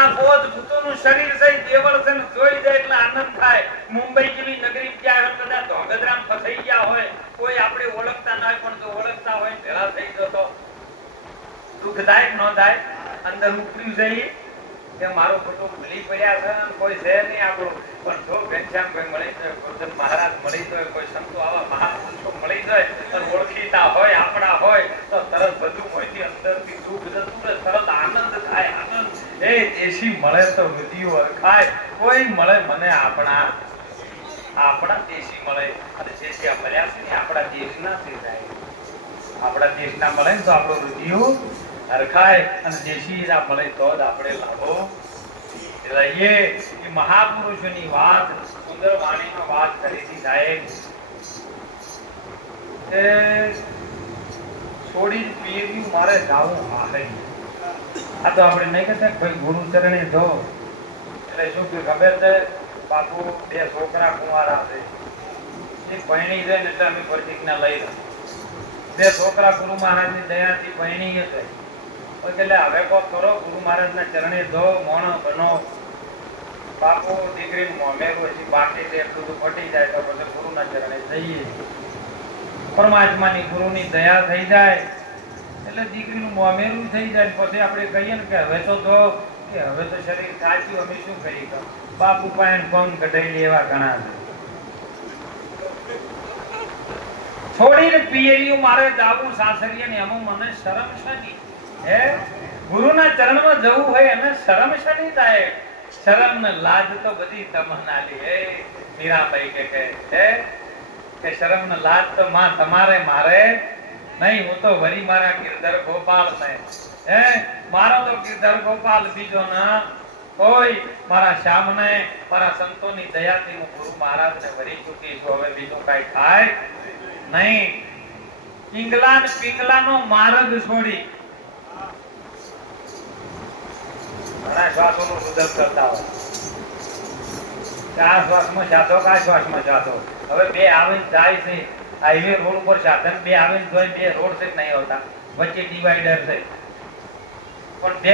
આ બોધ ભૂતોનું શરીર છે દેવળ છે ને જોઈ જાય એટલે આનંદ થાય. મુંબઈ જેવી નગરી ક્યાં કદાચ ધોગધરામ ફસાઈ ગયા હોય, કોઈ આપણે ઓળખતા ના હોય, પણ જો ઓળખતા હોય ભેળા થઈ જતો દુઃખ થાય ન થાય? અંદર ઉપડ્યું છે કે મારો ખોટો ભૂલી પડ્યા છે, કોઈ છે નહીં આપણું. પણ જો ઘનશ્યામભાઈ મળી જાય, ગોરધન મહારાજ મળી જાય, કોઈ સંતો આવા મહાપુરુષો મળી જાય અને ઓળખીતા હોય આપણા હોય તો તરત બધું હોયથી અંદરથી દુઃખ જતું રહે, તરત આનંદ થાય. આનંદ એ દેશી મળે તો રુધિયો અરખાય, કોઈ મળે મને આપણા દેશી મળે. અને દેશી આ મળ્યા છે ને આપણા દેશના થઈ જાય, આપણા દેશના મળે ને તો આપણો રુધિયો હરખાય. અને દેશી ના મળે તો જ આપણે લાભો લઈએ. એ મહાપુરુષોની વાત સુંદર વાણીમાં વાત કરી જાય કે છોડી પીર્યું મારે જાવું હારે. આ તો આપણે નહીં કહેતા ભાઈ ગુરુ ચરણે જો એટલે શું કે ખબર છે બાપુ બે છોકરા કુંવારા છે, એ પૈણી જાય ને એટલે અમે પ્રતિજ્ઞા લઈ રહ્યા. બે છોકરા ગુરુ મહારાજની દયાથી પૈણી છે એટલે હવે કોક કરો, ગુરુ મહારાજના ચરણે જો મોણો બનો. બાપુ દીકરીનું મોમેરું હજી બાકી છે, એટલું તો પટી જાય તો પછી ગુરુના ચરણે જઈએ. પરમાત્માની ગુરુની દયા થઈ જાય એટલે દીકરીનું મોમેરું થઈ જાય. પછી આપણે કહીએ ને કે હવે તો જો કે હવે તો શરીર થાક્યું, અમે શું કરી તો બાપુ પાયણ પંગ કઢાઈ એવા ઘણા છે. છોડીને પિયરિયું મારે જાવું સાસરીએ ને એમાં મને શરમ છે નહીં. હે ગુરુના ચરણમાં જવું હોય એને શરમ છે નહીં થાય? શરમ ને લાજ તો બધી તમને આલી. હે મીરાબાઈ કે હે કે શરમ ને લાજ તો માં તમારે મારે નહીં. હું તો વરી મારા ગિરધર ગોપાલ ને હે મારો તો ગિરધર ગોપાલ બીજો ના કોઈ. મારા શ્યામને મારા સંતોની દયાથી હું ગુરુ મહારાજને વરી ચૂકી છું. હવે બીજું કઈ થાય નહીં. પિંગલા ને પિંગલાનો માર્ગ છોડી ઘણા શ્વાસોનું રુદન કરતા હોય. ચાર શ્વાસમાં જાતો કા શ્વાસમાં જાતો. હવે બે આવીને જાય છે હાઈવે રોડ ઉપર સાધન બે આવીને જોઈ બે રોડ છે નહીં હોતા, વચ્ચે ડિવાઈડર છે. પણ બે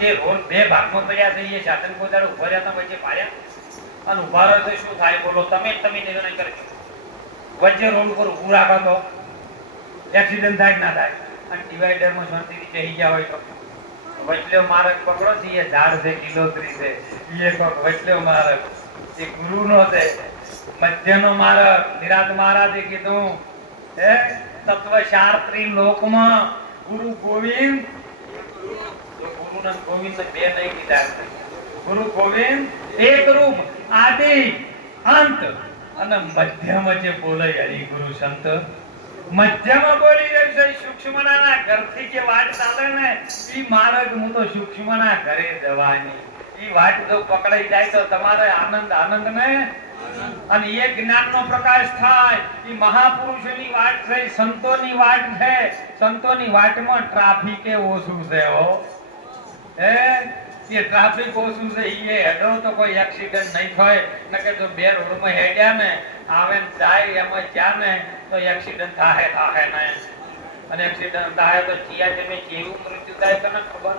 જે રોડ બે ભાગમાં પડ્યા છે એ સાધન પોતાને ઉભા રહ્યા વચ્ચે પાડ્યા અને ઉભા રહે તો શું થાય બોલો? તમે નિર્ણય કરજો. વચ્ચે રોડ ઉપર ઉભું રાખો તો એક્સિડન્ટ થાય ના થાય? અને ડિવાઈડરમાં શાંતિથી જઈ ગયા હોય તો વચલ્યો માર્ગ પકડો છે, એ ઝાડ છે લીલોતરી છે, એ વચલ્યો માર્ગ એ ગુરુનો છે. મધ્યનો માર્ગ નિરાત મહારાજે કીધું હે તત્વશાસ્ત્રી લોકમાં ગુરુ ગોવિંદ. ગુરુને ગોવિંદ બે નહીં કીધા, ગુરુ ગોવિંદ એક રૂપ આદિ અંત અને મધ્યમાં જે બોલે હરિ ગુરુ સંત મધ્યમાં બોલી રહ્યું છે. સૂક્ષ્મના ઘરથી જે વાત ચાલે ને એ માર્ગ હું તો સૂક્ષ્મના ઘરે જવાની. એ વાત જો પકડાઈ જાય તો તમારે આનંદ આનંદ ને અને એ જ્ઞાનનો પ્રકાશ થાય. એ મહાપુરુષોની વાત છે, સંતોની વાત છે. સંતોની વાતમાં ટ્રાફિક ઓછું છે હો. હે એ ટ્રાફિક ઓછું છે એ હેડો તો કોઈ એક્સિડન્ટ નહીં થાય. નકે જો બે રોડમાં હેડ્યા ને આવે ને જાય એમાં ક્યાં ને તો એક્સિડન્ટ થાય ને. અને એક્સિડન્ટ થાય તો ચિયા જમે કેવું મૃત્યુ થાય તને ખબર?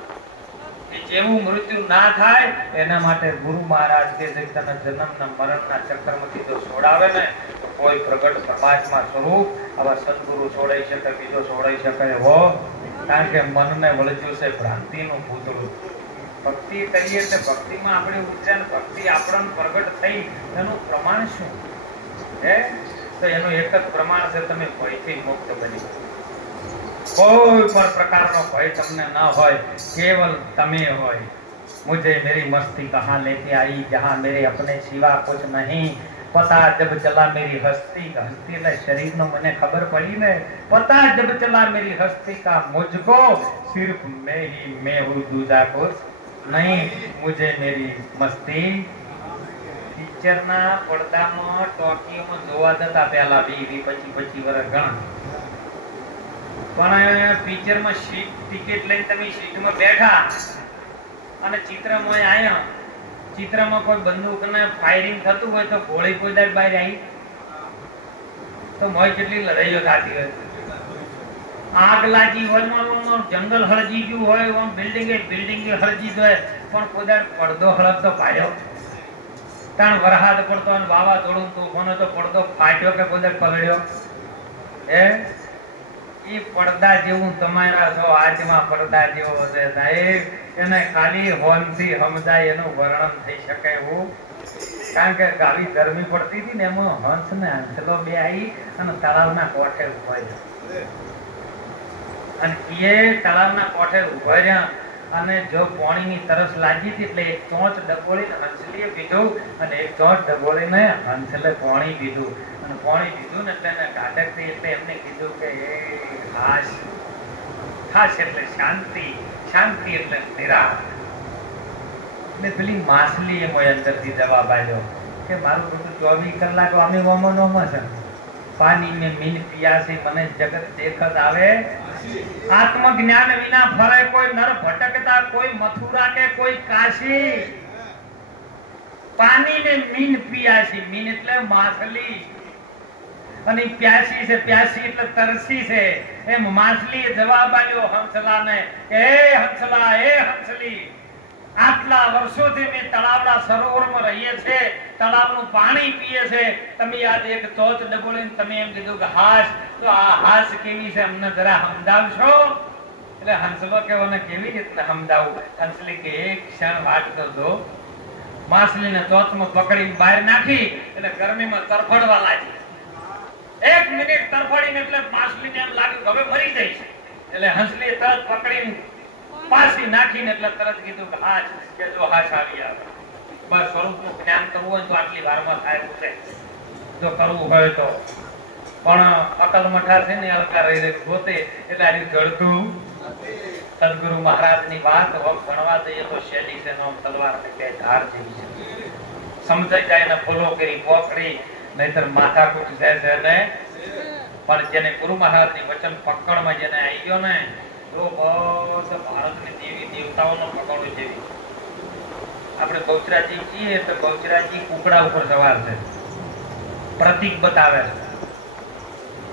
એ જેવું મૃત્યુ ના થાય એના માટે ગુરુ મહારાજ કે છે તને જન્મના મરણના ચક્રમાંથી જો છોડાવે ને તો કોઈ પ્રગટ પરમાત્મા સ્વરૂપ આવા સદગુરુ છોડાઈ શકે, બીજો છોડાઈ શકે હો. કારણ કે મનને વળગ્યું છે ભ્રાંતિનું પૂતળું. ભક્તિ કરીએ તો ભક્તિમાં આપણે ઉતરે ને ભક્તિ આપણને પ્રગટ થઈ એનું પ્રમાણ શું? હે તો એનું એક જ પ્રમાણ છે તમે ભયથી મુક્ત બની. કોઈ પણ પ્રકારનો ભય તમને ન હોય, કેવલ તમે હોય. મુझे मेरी मस्ती कहाँ लेके आई जहाँ मेरे अपने सिवा कुछ नहीं पता जब चला मेरी हस्ती हस्ती એટલે શરીરનો મને ખબર પડી ને पता जब चला मेरी हस्ती का मुझको सिर्फ मैं हूँ दूजा कुछ नहीं मुझे मेरी मस्ती. પિક્ચરના પડદામાં ટોકીઓમાં જોવા જતા પહેલા 20-25 વર્ષ ઘણા, પણ પિક્ચરમાં સીટ ટિકિટ લઈને તમે સીટમાં બેઠા અને ચિત્રમાં આવ્યા, ચિત્રમાં કોઈ બંદૂકને ફાયરિંગ થતું હોય તો ગોળી કોઈ દાડ બહાર આવી તો મોય કેટલી લડાઈઓ થતી હોય. આગ લાગી હોય જંગલ હળજી ગયું હોય આમ બિલ્ડિંગ હળજી હોય પણ કોદાળ પડદો હળગતો પાડ્યો તાણ વરસાદ પડતો અને વાવાઝોડું તોફાનો તો પડદો ફાટ્યો કે કોદાળ પલળ્યો હે એ પડદા જેવું તમારા છો આજમાં પડદા જેવો છે સાહેબ એને ખાલી હોનથી સમજાય એનું વર્ણન થઈ શકે એવું કારણ કે ગાવી ગરમી પડતી હતી ને એમાં હંસ ને હંસલો બે આવી અને તળાવના કોઠે ઉભા રહ્યા અને એ તળાવના કોઠે ઉભા રહ્યા અને જો પાણીની તરસ લાગી હતી એટલે એક ચોંચ ડબોળીને હંસલીએ પીધું અને એક ચોંચ ડબોળીને હંસલે પાણી પીધું અને પાણી પીધું ને એટલે એને ગાઢક થઈ એટલે એમને કીધું કે એ હાશ એટલે શાંતિ એટલે નિરાશ ને પેલી માછલી એમ અંદરથી જવાબ આવ્યો કે મારું બધું 24 કલાક અમે વમનો છે પાણી में मीन पियासी મને જગત દેખત આવે આત્મજ્ઞાન વિના ફરે કોઈ નર ભટકતા કોઈ મથુરા કે કોઈ કાશી પાણી में मीन पियासी मीन એટલે માછલી અને પ્યાસી છે પ્યાસી એટલે તરસી છે એમ માછલીએ જવાબ આપ્યો હંસલાને એ હંસલા એ હંસલી આટલા વર્ષોથી મેં તળાવના સરોવરમાં રહીએ છે તળાવનું પાણી પીએ છે તમે આજ એક ચોચ ડબોળીને તમે એમ કીધું કે હાશ તો આ હાશ કેવી છે અમને જરા સમજાવશો એટલે હંસલો કેવો ને કેવી રીતે સમજાવું હંસલી કે એક ક્ષણ વાત કરજો માછલીને ચોચમાં પકડીને બહાર નાખી એટલે ગરમીમાં તરફડવા લાગી 1 મિનિટ તરફડીને એટલે માછલીને એમ લાગ્યું હવે મરી જઈશ એટલે હંસલીએ તરત પકડીને પાછી નાખીને એટલે તરત કીધું કે હાશ કે જો હાશ આવી આવે બસ સ્વરૂપનું જ્ઞાન કરવું હોય તો આટલી વારમાં થાય છે જો કરવું હોય તો પણ અકલ મઠા છે ને અલકા રહી ગોતે એટલે આની જડતું સદગુરુ મહારાજની વાત ભણવા જઈએ તો શૈલી છે નામ તલવાર કે ધાર જેવી છે સમજાઈ જાય ને ફોલો કરી પોખડી નહીતર માથા કૂટ જાય છે ને પણ જેને ગુરુ મહારાજની વચન પકડમાં જેને આવી ગયો ને તો બસ ભારતની દેવી દેવતાઓનો પકડો જેવી આપણે બહુચરાજી છીએ તો બહુચરાજી કુકડા ઉપર સવાર છે પ્રતીક બતાવે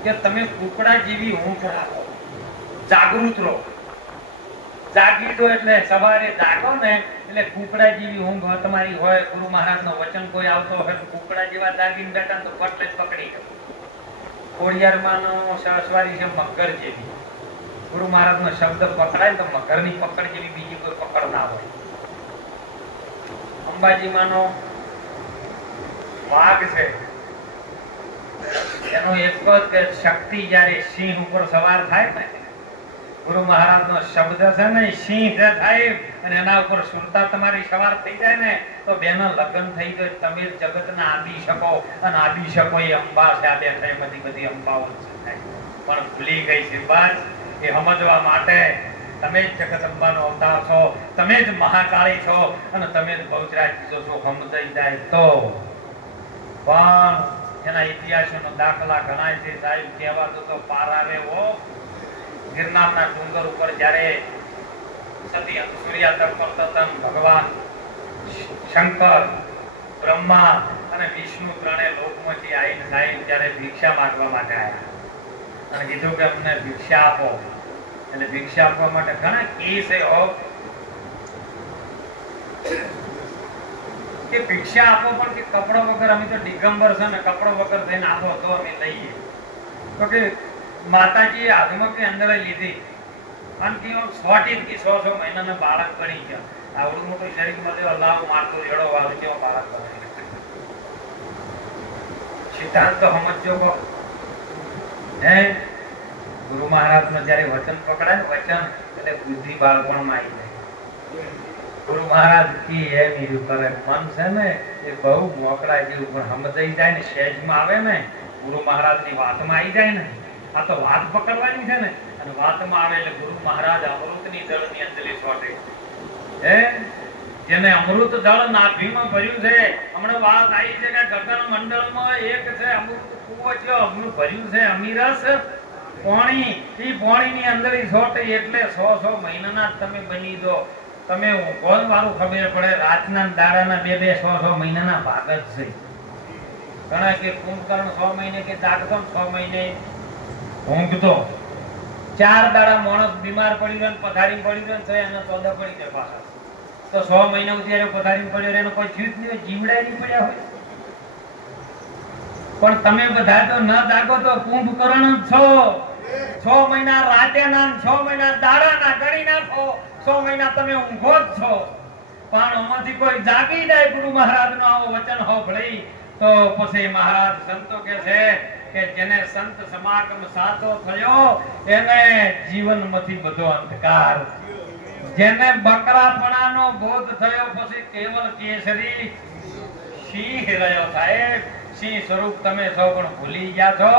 છે કે તમે કુકડા જેવી ઊંઘ રાખો જાગૃત રહો જાગી દો એટલે સવારે જાગો ને એટલે કુકડા જેવી ઊંઘ તમારી હોય ગુરુ મહારાજનો વચન કોઈ આવતો હોય તો કુકડા જેવા જાગીને બેઠા તો પટલે જ પકડી ગયો ખોડિયારમાંનો સવારી છે મગર જેવી ગુરુ મહારાજનો શબ્દ પકડાય તો મગરની પકડ જેવી બીજી કોઈ પકડ ના હોય અંબાજીમાંનો વાઘ છે એનો એક જ કે શક્તિ જ્યારે સિંહ ઉપર સવાર થાય ને ગુરુ મહારાજનો શબ્દ છે ને સિંહ છે થાય અને એના ઉપર સુરતા તમારી સવાર થઈ જાય ને તો બેના લગ્ન થઈ ગયો તમે જગતના આદિ શકો અને આદિ શકો એ અંબા છે આ બે બધી અંબાઓ છે પણ ભૂલી ગઈ છે બસ એ સમજવા માટે તમે જ જગત અંબાનો અવતાર છો તમે જ મહાકાળી છો અને તમે જ બહુચરાજી છો સમજાઈ જાય તો પણ એના ઇતિહાસનો દાખલા ઘણા છે સાહેબ કહેવા તો પાર આવે હો ગિરનારના ડુંગર ઉપર જ્યારે સતી સૂર્યા તપન ભગવાન શંકર બ્રહ્મા અને વિષ્ણુ ત્રણેય લોકમાંથી આવીને સાહેબ ત્યારે ભિક્ષા માંગવા માટે આવ્યા અને કીધું કે અમને ભિક્ષા આપો એટલે ભિક્ષા આપવા માટે ઘણા કેસ કે ભિક્ષા આપો પણ કે કપડો વગર અમે તો દિગંબર છે ને કપડો વગર થઈને આપો તો અમે લઈએ તો કે માતાજીએ આધમકની અંદર લીધી અને કે 100 થી 100 મહિનાના બાળક બની ગયા આવડું મોટું શરીરમાં દેવા લાવ મારતો રેડો વાળો કેવો બાળક બની સિદ્ધાંત તો સમજો કો હે ગુરુ મહારાજનો જ્યારે વચન પકડાય વચન એટલે બુદ્ધિ બાળપણમાં આવી જાય ગુરુ મહારાજ કી એમ ઈરું કરે મન છે ને એ બહુ મોકળા જેવું પણ સમજાઈ જાય ને સહેજમાં આવે ને ગુરુ મહારાજની વાતમાં આવી જાય ને આ તો વાત પકડવાની છે ને અને વાતમાં આવે એટલે ગુરુ મહારાજ અમૃતની જળની અંજલિ છોડે હે જેને અમૃત જળ નાભીમાં ભર્યું છે હમણાં વાત આવી છે કે ગગન મંડળમાં એક છે અમૃત કૂવો છે અમૃત ભર્યું છે અમીરસ પાણી ઈ પાણીની અંદર છોટે એટલે 100 મહિનાના તમે બની દો તમે કોણ વાળું ખબર પડે રાતના દાડાના 100 મહિનાના ભાગ જ છે ઘણા કે કુંભકર્ણ 100 મહિને કે જાગતો 100 મહિને ઊંઘતો 4 દાડા માણસ બીમાર પડી ગયો ને પથારી પડી ગયો તો એને ચોદા પડી જાય પાછા. તો 6 મહિના સુધી પથારી પડ્યો એનો કોઈ જીવ જ નહીં, જીવડા નહીં પડ્યા હોય. પણ તમે બધા તો ન જાગો તો કુંભકર્ણ છો. 6 મહિના રાતેના 6 મહિના દાડાના ગણી નાખો, 6 મહિના તમે ઊંઘો જ છો. પણ આમાંથી કોઈ જાગી જાય ગુરુ મહારાજ નો આવો વચન સાંભળી તો પછી મહારાજ સંતો કે છે કે જેને સંત સમાગમ સાચો થયો એને જીવનમાંથી બધો અંધકાર, જેને બકરાપણાનો બોધ થયો પછી કેવલ કેસરી સિંહ રહ્યો. સાહેબ સિંહ સ્વરૂપ તમે સૌ પણ ભૂલી ગયા છો.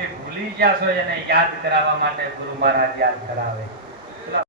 એ ભૂલી ગયા છો એને યાદ કરાવવા માટે ગુરુ મહારાજ યાદ કરાવે.